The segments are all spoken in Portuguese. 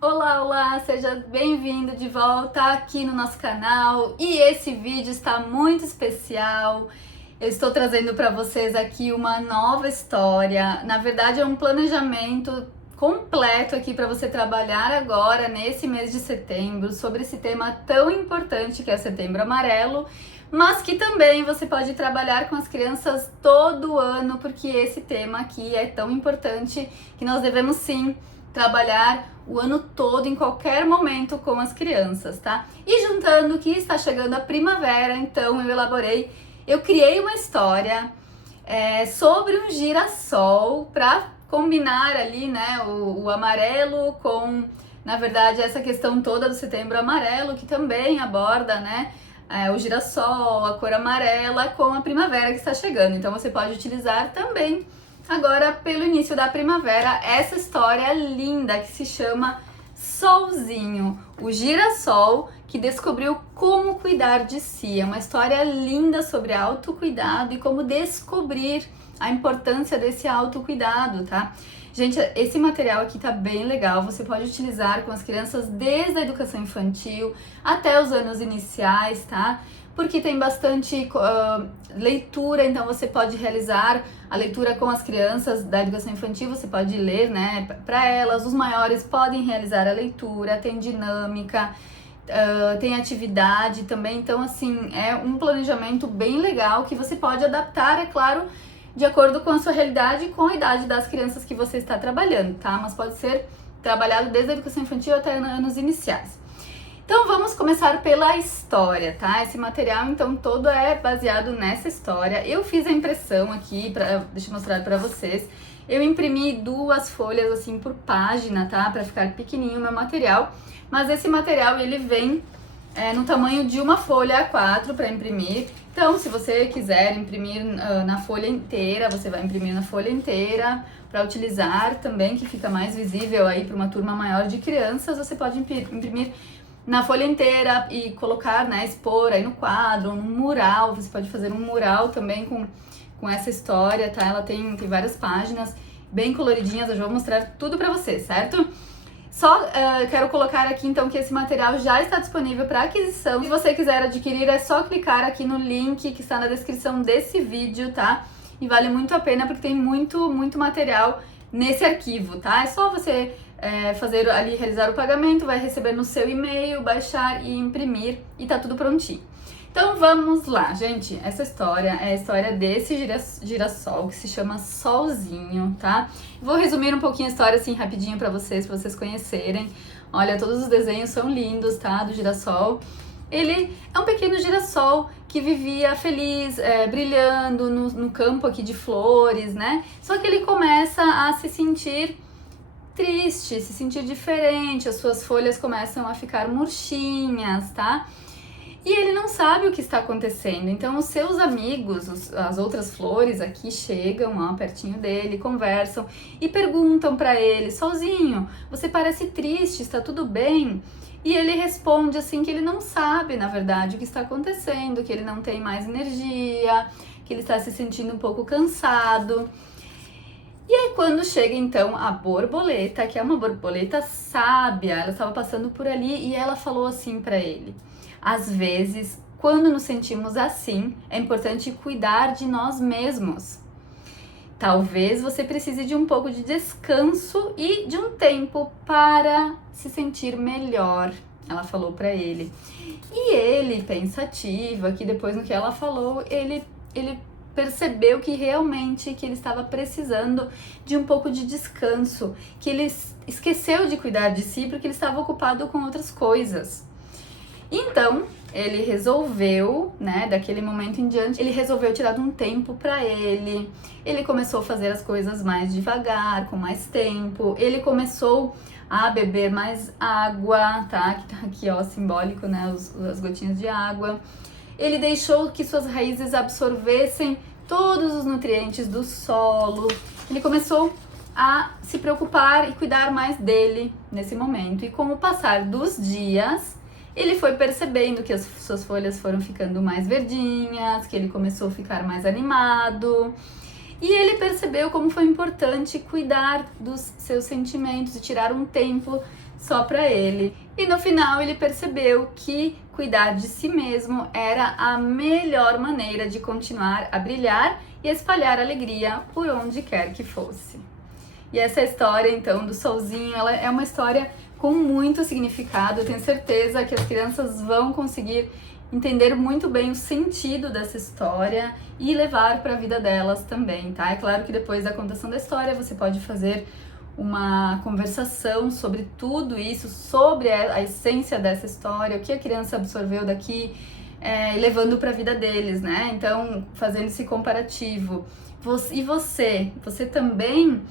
Olá, olá, seja bem-vindo de volta aqui no nosso canal. E esse vídeo está muito especial. Eu estou trazendo para vocês aqui uma nova história. Na verdade, é um planejamento completo aqui para você trabalhar agora nesse mês de setembro sobre esse tema tão importante que é o Setembro Amarelo, mas que também você pode trabalhar com as crianças todo ano, porque esse tema aqui é tão importante que nós devemos sim trabalhar o ano todo, em qualquer momento, com as crianças, tá? E juntando que está chegando a primavera, então eu criei uma história sobre um girassol para combinar ali, né, o amarelo com, na verdade, essa questão toda do Setembro Amarelo, que também aborda, né, o girassol, a cor amarela com a primavera que está chegando. Então você pode utilizar também agora, pelo início da primavera, essa história linda que se chama Solzinho, o girassol que descobriu como cuidar de si. É uma história linda sobre autocuidado e como descobrir a importância desse autocuidado, tá? Gente, esse material aqui tá bem legal, você pode utilizar com as crianças desde a educação infantil até os anos iniciais, tá? Porque tem bastante leitura, então você pode realizar a leitura com as crianças da educação infantil, você pode ler, né, para elas. Os maiores podem realizar a leitura, tem dinâmica, tem atividade também, então assim, é um planejamento bem legal que você pode adaptar, é claro, de acordo com a sua realidade e com a idade das crianças que você está trabalhando, tá? Mas pode ser trabalhado desde a educação infantil até anos iniciais. Então vamos começar pela história, tá? Esse material então todo é baseado nessa história. Eu fiz a impressão aqui, deixa eu mostrar para vocês. Eu imprimi 2 folhas assim por página, tá? Para ficar pequenininho o meu material. Mas esse material ele vem no tamanho de uma folha A4 para imprimir. Então, se você quiser imprimir na folha inteira, você vai imprimir na folha inteira para utilizar também, que fica mais visível aí para uma turma maior de crianças. Você pode imprimir na folha inteira e colocar, né, expor aí no quadro, no mural. Você pode fazer um mural também com essa história, tá? Ela tem várias páginas bem coloridinhas, eu já vou mostrar tudo pra vocês, certo? Só quero colocar aqui então que esse material já está disponível para aquisição. Se você quiser adquirir, é só clicar aqui no link que está na descrição desse vídeo, tá? E vale muito a pena porque tem muito material nesse arquivo, tá? É só você fazer ali, realizar o pagamento, vai receber no seu e-mail, baixar e imprimir e tá tudo prontinho. Então vamos lá, gente. Essa história é a história desse girassol que se chama Solzinho, tá? Vou resumir um pouquinho a história assim rapidinho pra vocês conhecerem. Olha, todos os desenhos são lindos, tá? Do girassol. Ele é um pequeno girassol que vivia feliz, brilhando no campo aqui de flores, né? Só que ele começa a se sentir triste, se sentir diferente, as suas folhas começam a ficar murchinhas, tá? E ele não sabe o que está acontecendo, então os seus amigos, as outras flores aqui chegam ó, pertinho dele, conversam e perguntam para ele: Solzinho, você parece triste, está tudo bem? E ele responde assim que ele não sabe, na verdade, o que está acontecendo, que ele não tem mais energia, que ele está se sentindo um pouco cansado. E aí quando chega então a borboleta, que é uma borboleta sábia, ela estava passando por ali e ela falou assim para ele: às vezes, quando nos sentimos assim, é importante cuidar de nós mesmos. Talvez você precise de um pouco de descanso e de um tempo para se sentir melhor, ela falou para ele. E ele, pensativo, aqui depois no que ela falou, ele percebeu que realmente que ele estava precisando de um pouco de descanso, que ele esqueceu de cuidar de si porque ele estava ocupado com outras coisas. Então, ele resolveu, né, daquele momento em diante, ele resolveu tirar um tempo para ele. Ele começou a fazer as coisas mais devagar, com mais tempo. Ele começou a beber mais água, tá? Que tá aqui, ó, simbólico, né, as gotinhas de água. Ele deixou que suas raízes absorvessem todos os nutrientes do solo. Ele começou a se preocupar e cuidar mais dele nesse momento. E com o passar dos dias, ele foi percebendo que as suas folhas foram ficando mais verdinhas, que ele começou a ficar mais animado. E ele percebeu como foi importante cuidar dos seus sentimentos e tirar um tempo só para ele. E no final ele percebeu que cuidar de si mesmo era a melhor maneira de continuar a brilhar e espalhar alegria por onde quer que fosse. E essa história, então, do solzinho, ela é uma história com muito significado. Eu tenho certeza que as crianças vão conseguir entender muito bem o sentido dessa história e levar para a vida delas também, tá? É claro que depois da contação da história você pode fazer uma conversação sobre tudo isso, sobre a essência dessa história, o que a criança absorveu daqui, levando para a vida deles, né? Então, fazendo esse comparativo. E você também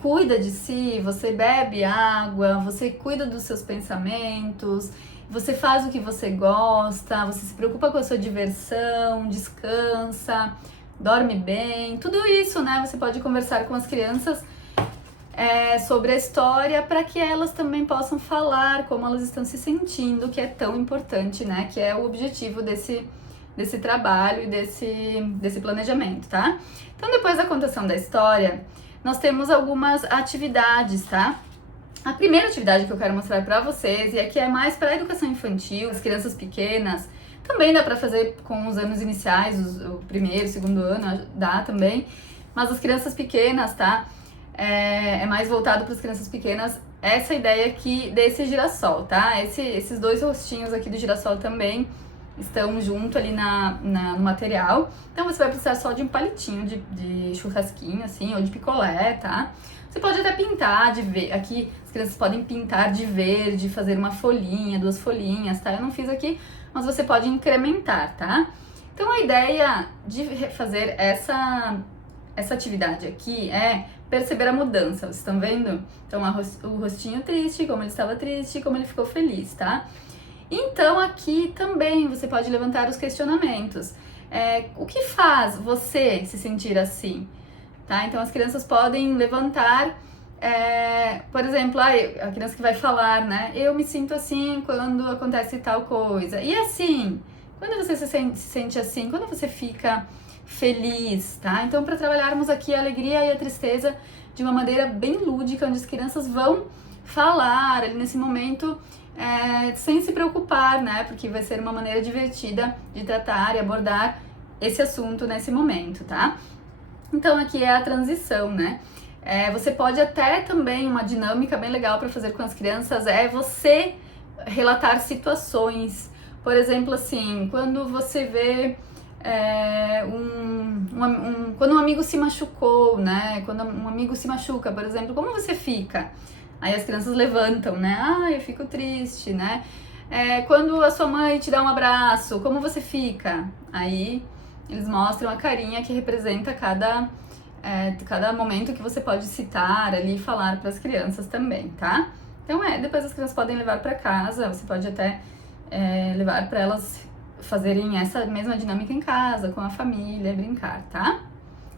cuida de si, você bebe água, você cuida dos seus pensamentos, você faz o que você gosta, você se preocupa com a sua diversão, descansa, dorme bem, tudo isso, né? Você pode conversar com as crianças sobre a história para que elas também possam falar como elas estão se sentindo, que é tão importante, né? Que é o objetivo desse trabalho e desse planejamento, tá? Então, depois da contação da história, nós temos algumas atividades, tá? A primeira atividade que eu quero mostrar para vocês, e aqui é mais para a educação infantil, as crianças pequenas, também dá para fazer com os anos iniciais, o primeiro, o segundo ano, dá também, mas as crianças pequenas, tá? É mais voltado para as crianças pequenas, essa ideia aqui desse girassol, tá? Esses dois rostinhos aqui do girassol também estão junto ali no material. Então você vai precisar só de um palitinho de churrasquinho, assim, ou de picolé, tá? Você pode até pintar aqui as crianças podem pintar de verde, fazer uma folhinha, 2 folhinhas, tá? Eu não fiz aqui, mas você pode incrementar, tá? Então a ideia de fazer essa atividade aqui é perceber a mudança, vocês estão vendo? Então o rostinho triste, como ele estava triste, como ele ficou feliz, tá? Então aqui também você pode levantar os questionamentos. O que faz você se sentir assim? Tá? Então as crianças podem levantar, por exemplo, a criança que vai falar, né? Eu me sinto assim quando acontece tal coisa. E assim, quando você se sente assim, quando você fica feliz, tá? Então, para trabalharmos aqui a alegria e a tristeza de uma maneira bem lúdica, onde as crianças vão falar ali nesse momento sem se preocupar, né? Porque vai ser uma maneira divertida de tratar e abordar esse assunto nesse momento, tá? Então, aqui é a transição, né? Você pode até também, uma dinâmica bem legal para fazer com as crianças é você relatar situações. Por exemplo, assim, quando você vê quando um amigo se machucou, né? Quando um amigo se machuca, por exemplo, como você fica? Aí as crianças levantam, né? Eu fico triste, né? Quando a sua mãe te dá um abraço, como você fica? Aí eles mostram a carinha que representa cada momento que você pode citar ali e falar para as crianças também, tá? Então depois as crianças podem levar para casa, você pode até levar para elas fazerem essa mesma dinâmica em casa, com a família, brincar, tá?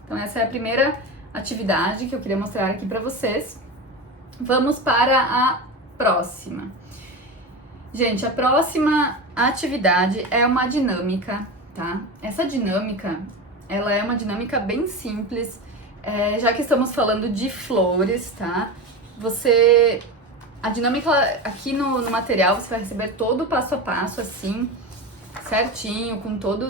Então essa é a primeira atividade que eu queria mostrar aqui para vocês. Vamos para a próxima. Gente, a próxima atividade é uma dinâmica, tá? Essa dinâmica, ela é uma dinâmica bem simples, já que estamos falando de flores, tá? A dinâmica aqui no material, você vai receber todo o passo a passo, assim, certinho, com toda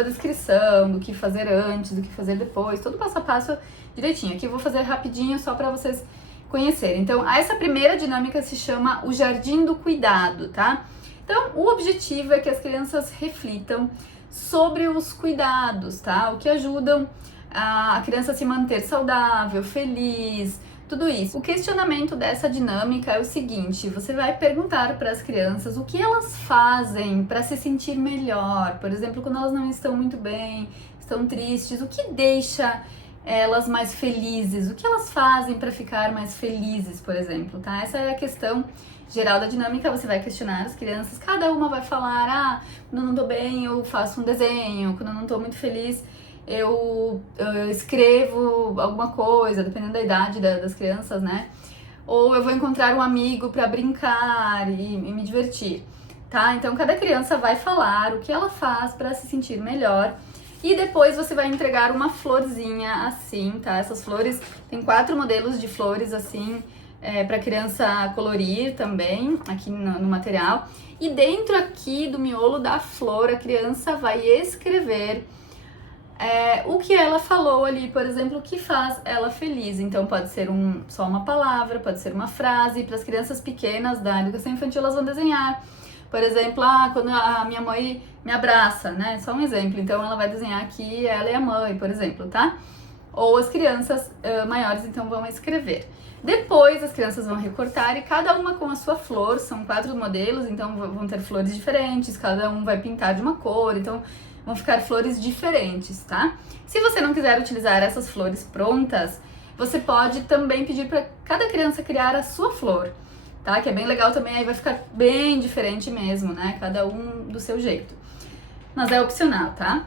a descrição do que fazer antes, do que fazer depois, todo o passo a passo direitinho. Aqui eu vou fazer rapidinho só para vocês conhecerem. Então, essa primeira dinâmica se chama o Jardim do Cuidado, tá? Então, o objetivo é que as crianças reflitam sobre os cuidados, tá? O que ajudam a criança a se manter saudável, feliz, tudo isso. O questionamento dessa dinâmica é o seguinte: você vai perguntar para as crianças o que elas fazem para se sentir melhor. Por exemplo, quando elas não estão muito bem, estão tristes, o que deixa elas mais felizes? O que elas fazem para ficar mais felizes, por exemplo, tá? Essa é a questão geral da dinâmica. Você vai questionar as crianças, cada uma vai falar: quando eu não tô bem, eu faço um desenho, quando eu não tô muito feliz, eu escrevo alguma coisa, dependendo da idade das crianças, né? Ou eu vou encontrar um amigo para brincar e me divertir, tá? Então, cada criança vai falar o que ela faz para se sentir melhor. E depois você vai entregar uma florzinha assim, tá? Essas flores, tem 4 modelos de flores assim, para criança colorir também, aqui no material. E dentro aqui do miolo da flor, a criança vai escrever o que ela falou ali, por exemplo, o que faz ela feliz. Então pode ser só uma palavra, pode ser uma frase. Para as crianças pequenas da educação infantil, elas vão desenhar. Por exemplo, quando a minha mãe me abraça, né? Só um exemplo. Então ela vai desenhar aqui ela e a mãe, por exemplo, tá? Ou as crianças maiores, então, vão escrever. Depois as crianças vão recortar e cada uma com a sua flor. São 4 modelos, então vão ter flores diferentes. Cada um vai pintar de uma cor, então vão ficar flores diferentes, tá? Se você não quiser utilizar essas flores prontas, você pode também pedir para cada criança criar a sua flor, tá? Que é bem legal também, aí vai ficar bem diferente mesmo, né? Cada um do seu jeito. Mas é opcional, tá?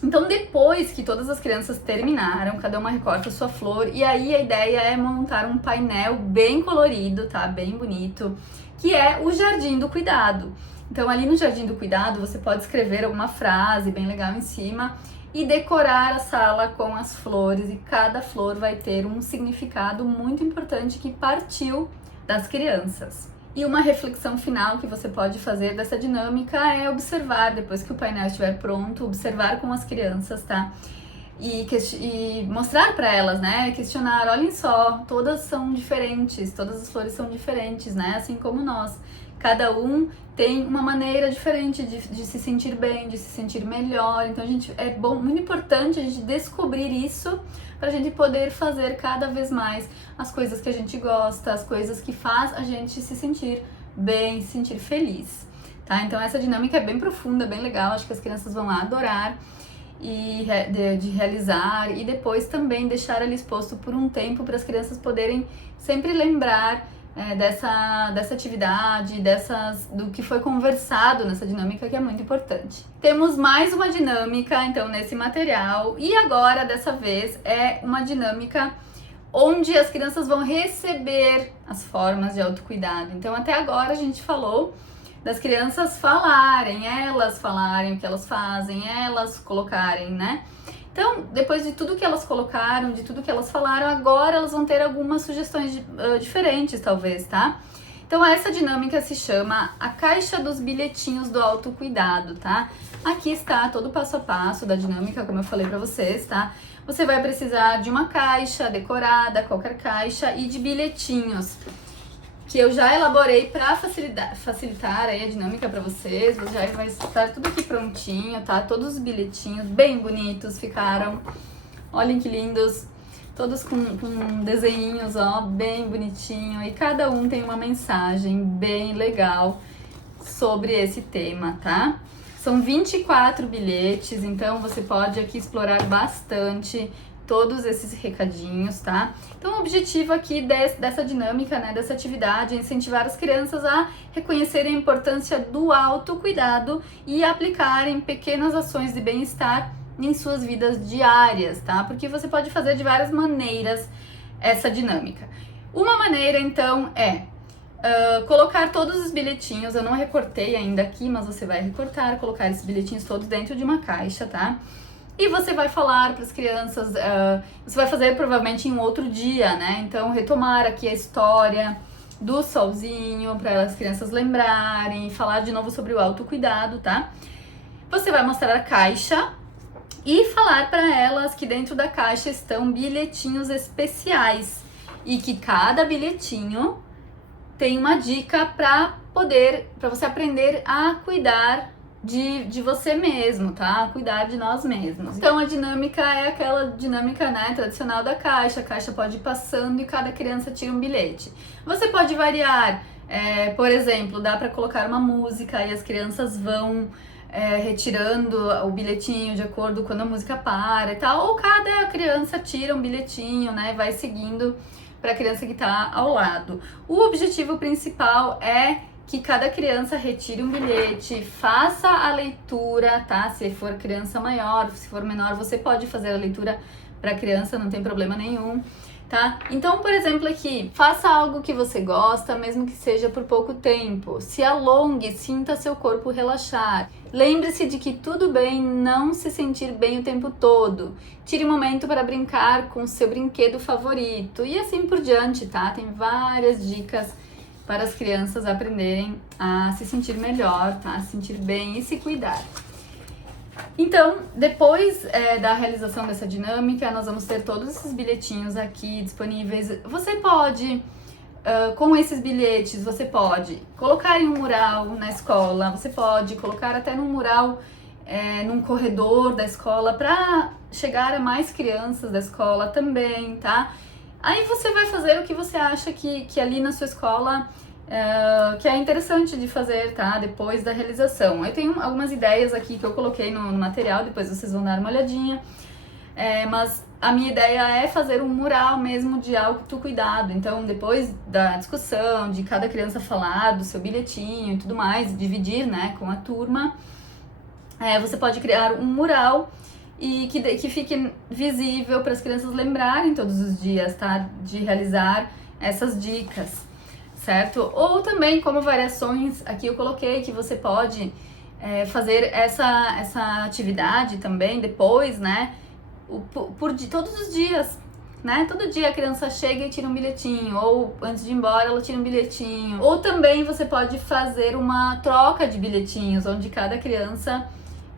Então, depois que todas as crianças terminaram, cada uma recorta a sua flor, e aí a ideia é montar um painel bem colorido, tá? Bem bonito, que é o Jardim do Cuidado. Então, ali no Jardim do Cuidado, você pode escrever alguma frase bem legal em cima e decorar a sala com as flores, e cada flor vai ter um significado muito importante que partiu das crianças. E uma reflexão final que você pode fazer dessa dinâmica é observar, depois que o painel estiver pronto, observar com as crianças, tá? E mostrar para elas, né? Questionar, olhem só, todas são diferentes, todas as flores são diferentes, né? Assim como nós. Cada um tem uma maneira diferente de se sentir bem, de se sentir melhor. Então, muito importante a gente descobrir isso para a gente poder fazer cada vez mais as coisas que a gente gosta, as coisas que faz a gente se sentir bem, se sentir feliz, tá? Então, essa dinâmica é bem profunda, bem legal. Acho que as crianças vão adorar de realizar, e depois também deixar ali exposto por um tempo para as crianças poderem sempre lembrar dessa atividade, do que foi conversado nessa dinâmica, que é muito importante. Temos mais uma dinâmica, então, nesse material, e agora, dessa vez, é uma dinâmica onde as crianças vão receber as formas de autocuidado. Então, até agora a gente falou das crianças elas falarem o que elas fazem, elas colocarem, né? Então, depois de tudo que elas colocaram, de tudo que elas falaram, agora elas vão ter algumas sugestões diferentes, talvez, tá? Então, essa dinâmica se chama a Caixa dos Bilhetinhos do Autocuidado, tá? Aqui está todo o passo a passo da dinâmica, como eu falei pra vocês, tá? Você vai precisar de uma caixa decorada, qualquer caixa, e de bilhetinhos, que eu já elaborei para facilitar aí a dinâmica para vocês. Já vai estar tudo aqui prontinho, tá? Todos os bilhetinhos bem bonitos ficaram. Olhem que lindos. Todos com desenhinhos, ó, bem bonitinho. E cada um tem uma mensagem bem legal sobre esse tema, tá? São 24 bilhetes, então você pode aqui explorar bastante todos esses recadinhos, tá? Então, o objetivo aqui dessa dinâmica, né, dessa atividade, é incentivar as crianças a reconhecerem a importância do autocuidado e aplicarem pequenas ações de bem-estar em suas vidas diárias, tá? Porque você pode fazer de várias maneiras essa dinâmica. Uma maneira, então, é colocar todos os bilhetinhos. Eu não recortei ainda aqui, mas você vai recortar, colocar esses bilhetinhos todos dentro de uma caixa, tá? E você vai falar para as crianças, você vai fazer provavelmente em um outro dia, né? Então, retomar aqui a história do solzinho para as crianças lembrarem, falar de novo sobre o autocuidado, tá? Você vai mostrar a caixa e falar para elas que dentro da caixa estão bilhetinhos especiais e que cada bilhetinho tem uma dica para você aprender a cuidar de você mesmo, tá? Cuidar de nós mesmos. Então, a dinâmica é aquela dinâmica, né, tradicional da caixa. A caixa pode ir passando e cada criança tira um bilhete. Você pode variar, por exemplo, dá para colocar uma música e as crianças vão retirando o bilhetinho de acordo quando a música para e tal. Ou cada criança tira um bilhetinho, né, e vai seguindo para a criança que está ao lado. O objetivo principal é que cada criança retire um bilhete, faça a leitura, tá? Se for criança maior, se for menor, você pode fazer a leitura para a criança, não tem problema nenhum. tá? Então, por exemplo, aqui, faça algo que você gosta, mesmo que seja por pouco tempo. Se alongue, sinta seu corpo relaxar. Lembre-se de que tudo bem não se sentir bem o tempo todo. Tire um momento para brincar com seu brinquedo favorito e assim por diante, tá? Tem várias dicas para as crianças aprenderem a se sentir melhor, tá? Se sentir bem e se cuidar. Então, depois da realização dessa dinâmica, nós vamos ter todos esses bilhetinhos aqui disponíveis. Você pode, com esses bilhetes, você pode colocar em um mural na escola, você pode colocar até num mural num corredor da escola para chegar a mais crianças da escola também, tá? Aí você vai fazer o que você acha que ali na sua escola que é interessante de fazer, tá? Depois da realização. Eu tenho algumas ideias aqui que eu coloquei no material, depois vocês vão dar uma olhadinha. Mas a minha ideia é fazer um mural mesmo de autocuidado. Então, depois da discussão, de cada criança falar do seu bilhetinho e tudo mais, dividir, né, com a turma, você pode criar um mural e que fique visível para as crianças lembrarem todos os dias, tá? De realizar essas dicas. Certo? Ou também como variações, aqui eu coloquei que você pode fazer essa atividade também depois, né? Todos os dias, né? Todo dia a criança chega e tira um bilhetinho, ou antes de ir embora ela tira um bilhetinho. Ou também você pode fazer uma troca de bilhetinhos, onde cada criança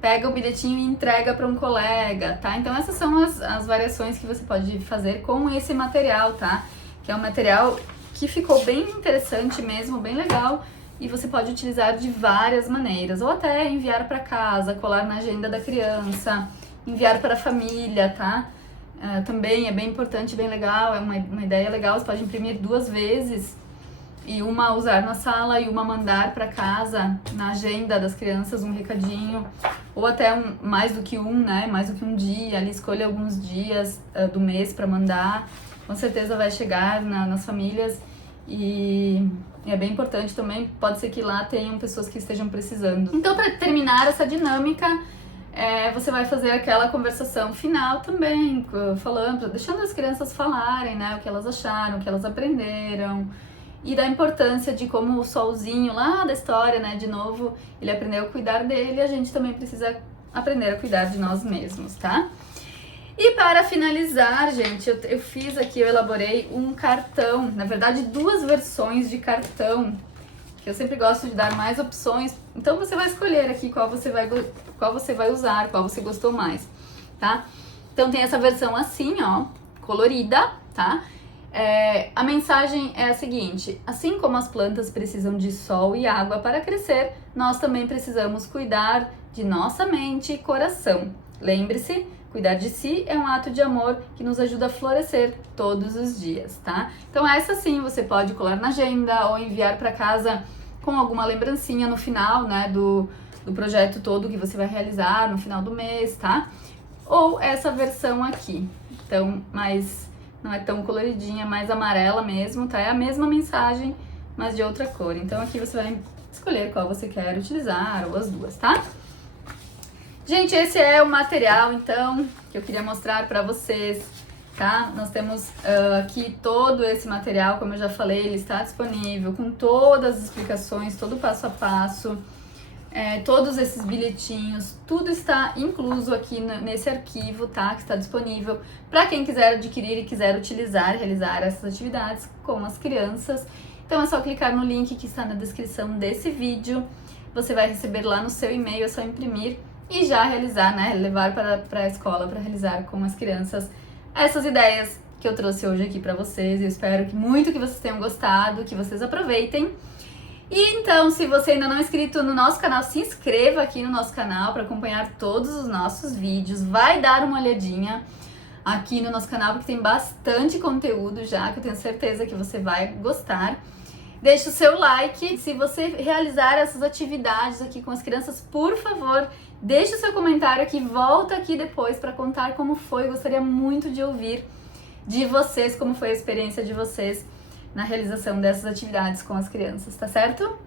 pega o bilhetinho e entrega para um colega, tá? Então essas são as variações que você pode fazer com esse material, tá? Que é um material que ficou bem interessante mesmo, bem legal, e você pode utilizar de várias maneiras, ou até enviar para casa, colar na agenda da criança, enviar para a família, tá? Também é bem importante, bem legal, é uma ideia legal, você pode imprimir 2 vezes, e uma usar na sala e uma mandar para casa, na agenda das crianças, um recadinho, ou até mais do que né? Mais do que um dia, ali escolha alguns dias do mês para mandar, com certeza vai chegar nas famílias. E é bem importante também, pode ser que lá tenham pessoas que estejam precisando. Então, para terminar essa dinâmica, você vai fazer aquela conversação final também, falando, deixando as crianças falarem, né, o que elas acharam, o que elas aprenderam, e da importância de como o solzinho lá da história, né, de novo, ele aprendeu a cuidar dele, e a gente também precisa aprender a cuidar de nós mesmos, tá? E para finalizar, gente, eu fiz aqui, eu elaborei um cartão, na verdade 2 versões de cartão, que eu sempre gosto de dar mais opções, então você vai escolher aqui qual você vai usar, qual você gostou mais, tá? Então tem essa versão assim, ó, colorida, tá? A mensagem é a seguinte: assim como as plantas precisam de sol e água para crescer, nós também precisamos cuidar de nossa mente e coração. Lembre-se, cuidar de si é um ato de amor que nos ajuda a florescer todos os dias, tá? Então essa sim você pode colar na agenda ou enviar para casa com alguma lembrancinha no final, né, do projeto todo que você vai realizar no final do mês, tá? Ou essa versão aqui, então, não é tão coloridinha, mais amarela mesmo, tá? É a mesma mensagem, mas de outra cor. Então aqui você vai escolher qual você quer utilizar, ou as 2, tá? Gente, esse é o material, então, que eu queria mostrar pra vocês, tá? Nós temos aqui todo esse material, como eu já falei, ele está disponível com todas as explicações, todo o passo a passo, todos esses bilhetinhos, tudo está incluso aqui nesse arquivo, tá? Que está disponível para quem quiser adquirir e quiser utilizar, realizar essas atividades com as crianças. Então é só clicar no link que está na descrição desse vídeo, você vai receber lá no seu e-mail, é só imprimir e já realizar, né, levar para a escola para realizar com as crianças essas ideias que eu trouxe hoje aqui para vocês. Eu espero muito que vocês tenham gostado, que vocês aproveitem. E então, se você ainda não é inscrito no nosso canal, se inscreva aqui no nosso canal para acompanhar todos os nossos vídeos. Vai dar uma olhadinha aqui no nosso canal, porque tem bastante conteúdo já, que eu tenho certeza que você vai gostar. Deixe o seu like. Se você realizar essas atividades aqui com as crianças, por favor, deixe o seu comentário aqui, volta aqui depois para contar como foi. Eu gostaria muito de ouvir de vocês, como foi a experiência de vocês na realização dessas atividades com as crianças, tá certo?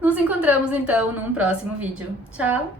Nos encontramos então num próximo vídeo. Tchau!